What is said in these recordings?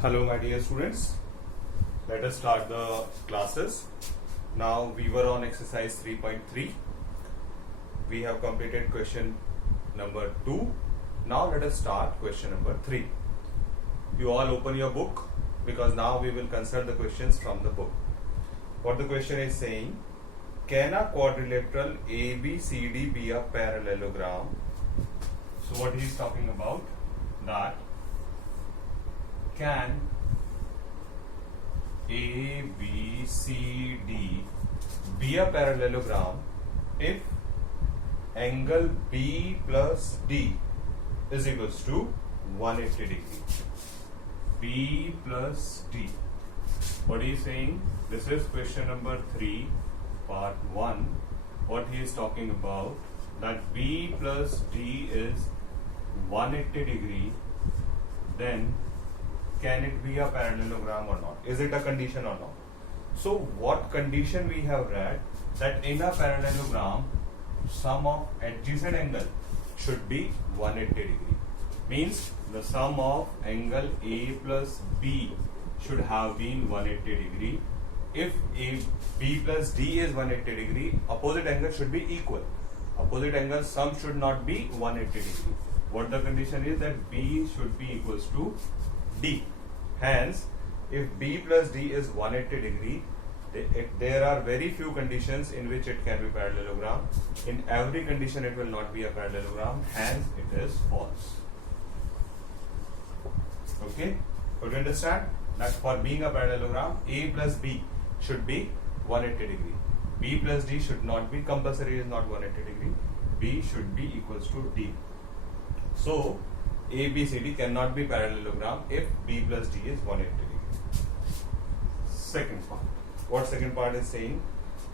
Hello my dear students, let us start the classes. Now we were on exercise 3.3. We have completed question number 2. Now let us start question number 3. You all open your book because now we will consult the questions from the book. What the question is saying, can a quadrilateral ABCD be a parallelogram? So what he is talking about, that can ABCD be a parallelogram if angle B plus D is equals to 180 degree. B plus D. What he is saying? This is question number 3, part 1. What he is talking about, that B plus D is 180 degree, then can it be a parallelogram or not? Is it a condition or not? So what condition we have read, that in a parallelogram sum of adjacent angle should be 180 degree. Means the sum of angle A plus B should have been 180 degree. If B plus D is 180 degree, opposite angle should be equal. Opposite angle sum should not be 180 degree. What the condition is, that B should be equals to D. Hence, if B plus D is 180 degree, there are very few conditions in which it can be parallelogram. In every condition it will not be a parallelogram, hence it is false. Okay, could you understand that for being a parallelogram, A plus B should be 180 degree. B plus D should not be compulsory, is not 180 degree. B should be equals to D. So ABCD cannot be parallelogram if B plus D is 180 degree. Second part. What second part is saying?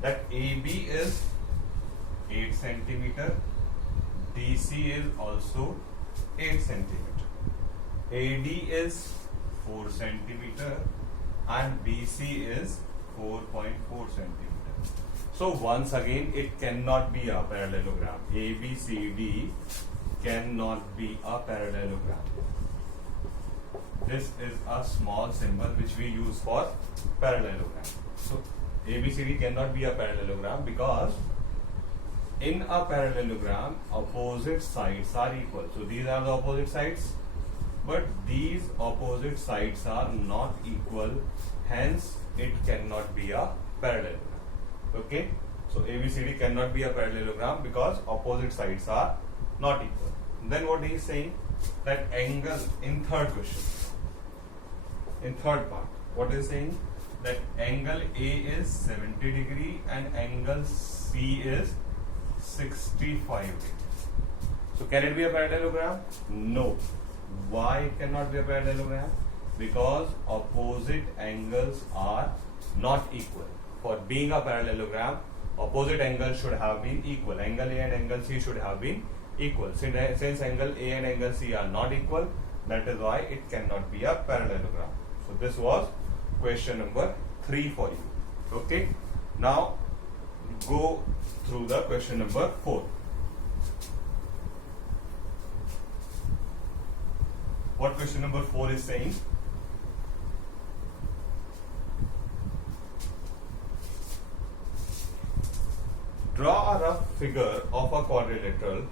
That AB is 8 centimeter, DC is also 8 centimeter, AD is 4 centimeter and BC is 4.4 centimeter. So once again it cannot be a parallelogram. ABCD cannot be a parallelogram. This is a small symbol which we use for parallelogram. So ABCD cannot be a parallelogram because in a parallelogram opposite sides are equal. So these are the opposite sides, but these opposite sides are not equal, hence it cannot be a parallelogram. Okay, so ABCD cannot be a parallelogram because opposite sides are not equal. Then what he is saying, that angle in third question, in third part, what is saying, that angle A is 70 degree and angle C is 65 degree. So can it be a parallelogram? No. Why it cannot be a parallelogram? Because opposite angles are not equal. For being a parallelogram, opposite angles should have been equal. Angle A and angle C should have been equal. Since angle A and angle C are not equal, that is why it cannot be a parallelogram. So this was question number 3 for you. Okay. Now go through the question number 4. What question number 4 is saying? Draw a rough figure of a quadrilateral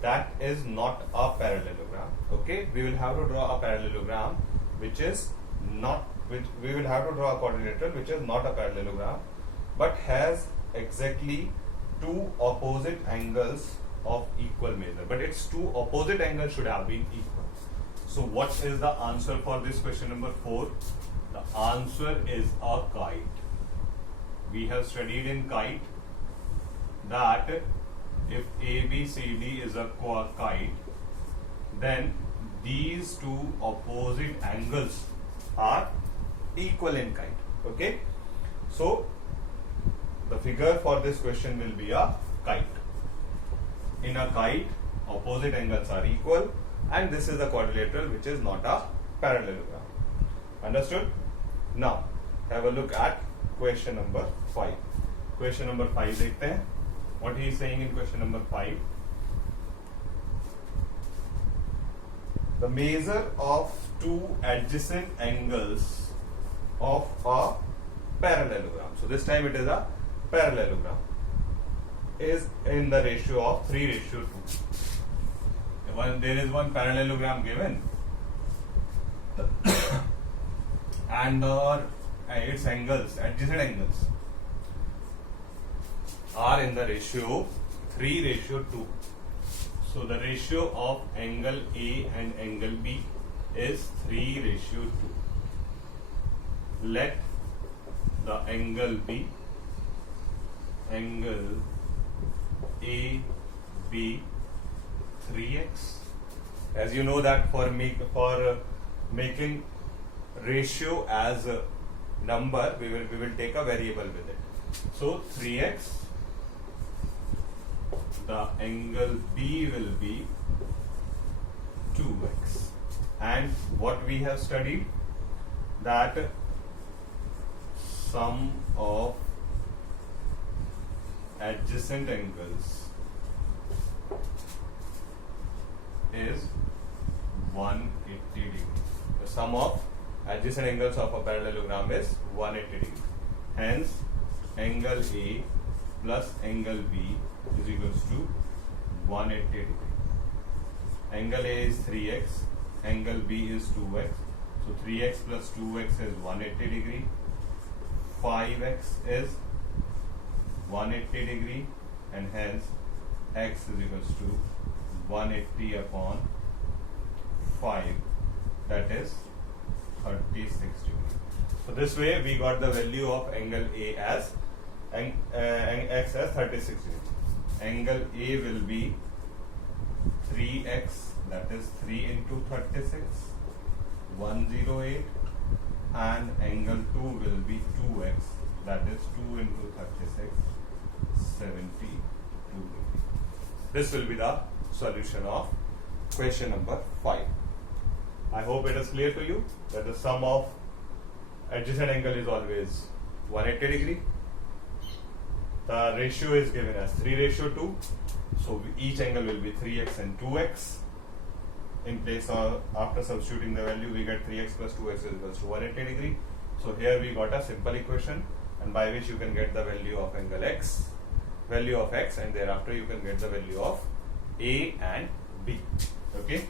that is not a parallelogram. Okay, we will have to draw a parallelogram which is not, which we will have to draw a quadrilateral which is not a parallelogram but has exactly two opposite angles of equal measure. But its two opposite angles should have been equal. So what is the answer for this question number 4? The answer is a kite. We have studied in kite that if ABCD is a kite, then these two opposite angles are equal in kite. Okay, so the figure for this question will be a kite. In a kite, opposite angles are equal, and this is a quadrilateral which is not a parallelogram. Understood? Now have a look at question number 5. Question number 5 देखते हैं. What he is saying in question number 5. The measure of two adjacent angles of a parallelogram. So this time it is a parallelogram. Is in the ratio of 3:2. There is one parallelogram given, and its angles, adjacent angles, are in the ratio 3:2. So the ratio of angle A and angle B is 3:2. Let the angle B, angle A, B 3x. As you know that for making ratio as a number, we will take a variable with it. So 3x. The angle B will be 2x. And what we have studied, that sum of adjacent angles is 180 degree. The sum of adjacent angles of a parallelogram is 180 degree. Hence, angle A plus angle B is equals to 180 degree. Angle A is 3x, angle B is 2x. So 3x plus 2x is 180 degree. 5x is 180 degree, and hence x is equals to 180 upon 5, that is 36 degree. So this way we got the value of angle A as x as 36 degree. Angle A will be 3x, that is 3 into 36, 108, and angle 2 will be 2x, that is 2 into 36, 72 degree. This will be the solution of question number 5. I hope it is clear to you that the sum of adjacent angle is always 180 degree. The ratio is given as 3:2. So each angle will be 3x and 2x. In place of, after substituting the value, we get 3x plus 2x is equals to 180 degree. So here we got a simple equation, and by which you can get the value of angle x, value of x, and thereafter you can get the value of A and B. Okay.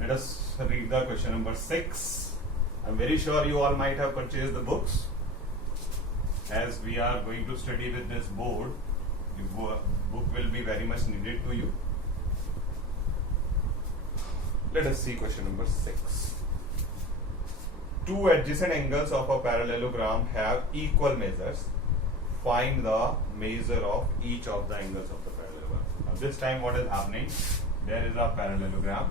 Let us read the question number 6. I'm very sure you all might have purchased the books. As we are going to study with this board, the book will be very much needed to you. Let us see question number 6. Two adjacent angles of a parallelogram have equal measures. Find the measure of each of the angles of the parallelogram. Now this time what is happening? There is a parallelogram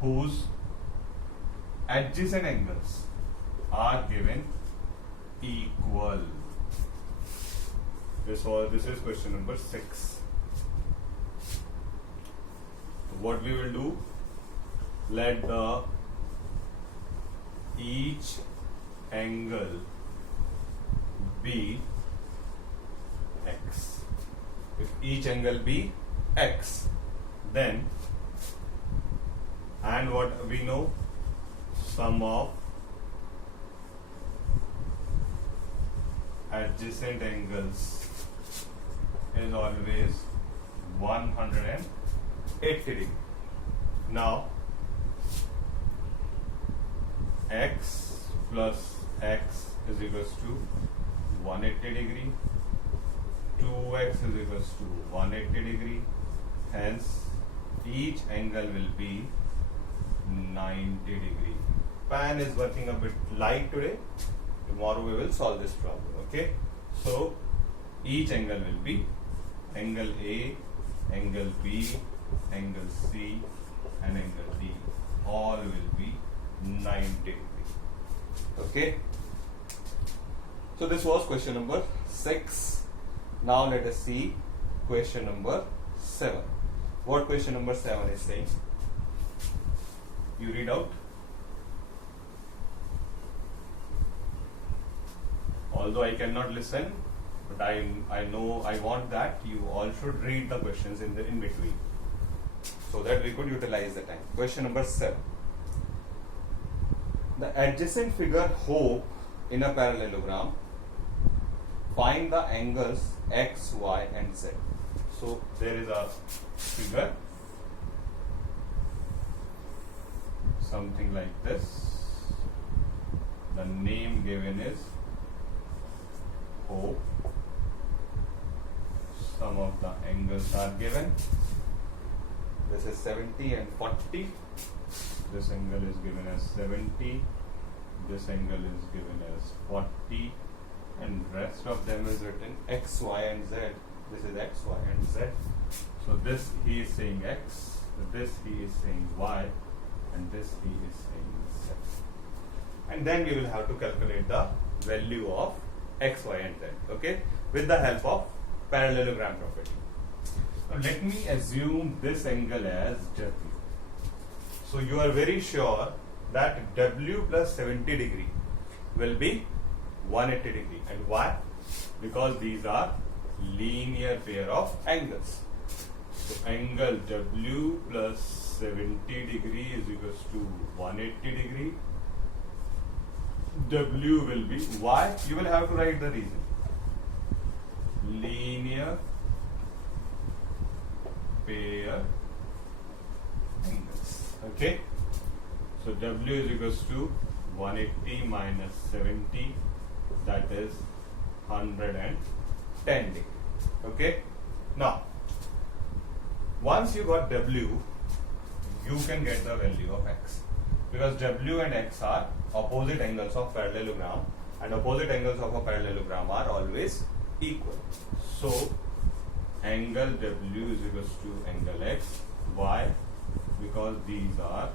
whose adjacent angles are given equal. This is question number 6. What we will do, let the each angle be x. If each angle be x, then, and what we know, sum of adjacent angles is always 180 degree. Now x plus x is equals to 180 degree, 2x is equals to 180 degree, hence each angle will be 90 degree. Pan is working a bit light today. Tomorrow we will solve this problem. Okay. So each angle will be angle A, angle B, angle C, and angle D. All will be 90 degree. Okay. So this was question number 6. Now let us see question number 7. What question number 7 is saying? You read out. Although I cannot listen, but I know I want that you all should read the questions in between. so that we could utilize the time. Question number 7. The adjacent figure hope in a parallelogram, find the angles x, y and z. So there is a figure something like this. The name given is hope. Some of the angles are given. This is 70 and 40. This angle is given as 70. This angle is given as 40. And rest of them is written x, y and z. This is x, y and z. So this he is saying x, this he is saying y, and this he is saying z. And then we will have to calculate the value of x, y and z, okay, with the help of parallelogram property. Now let me assume this angle as W. So you are very sure that W plus 70 degree will be 180 degree. And why? Because these are linear pair of angles. So angle W plus 70 degree is equals to 180 degree. W will be, why? You will have to write the reason. Linear pair angles. Okay. So W is equals to 180 minus 70, that is 110 degree. Okay. Now, once you got W, you can get the value of x, because W and x are opposite angles of parallelogram, and opposite angles of a parallelogram are always equal. So angle W is equals to angle x. Why? Because these are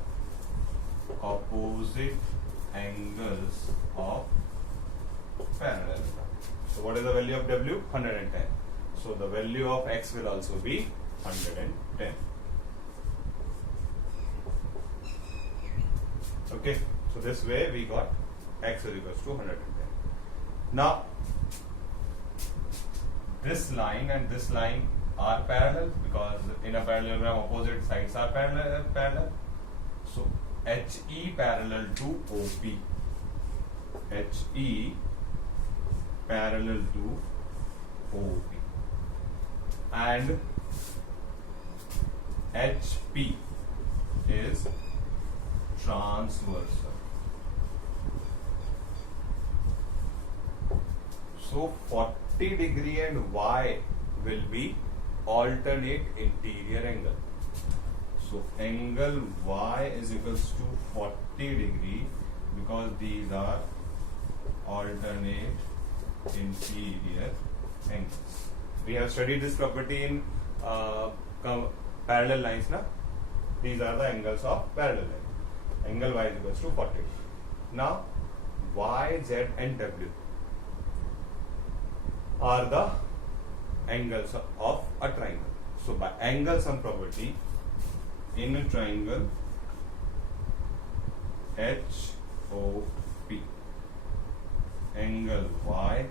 opposite angles of parallelogram. So what is the value of W? 110. So the value of x will also be 110. Okay, so this way we got x is equals to 110. Now this line and this line are parallel, because in a parallelogram opposite sides are parallel. So HE parallel to OP. HE parallel to OP. And HP is transversal. So 40 degree and Y will be alternate interior angle. So angle Y is equals to 40 degree, because these are alternate interior angles. We have studied this property in parallel lines. Na? These are the angles of parallel line. Angle Y is equals to 40. Now Y, Z and W are the angles of a triangle. So by angle sum property, in a triangle HOP, angle Y,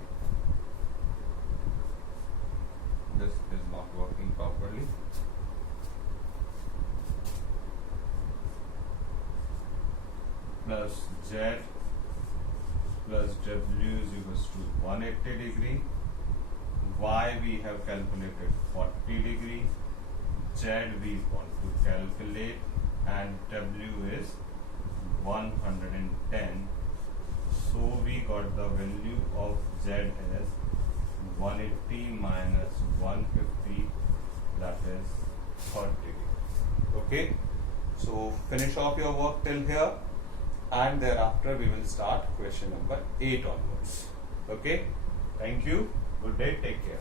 this is not working properly, plus Z plus W is equals to 180 degree. Y we have calculated 40 degree. Z we want to calculate, and W is 110. So we got the value of Z as 180 minus 150, that is 30 degree. Okay. So finish off your work till here, and thereafter we will start question number 8 onwards. Okay. Thank you. Good day. Take care.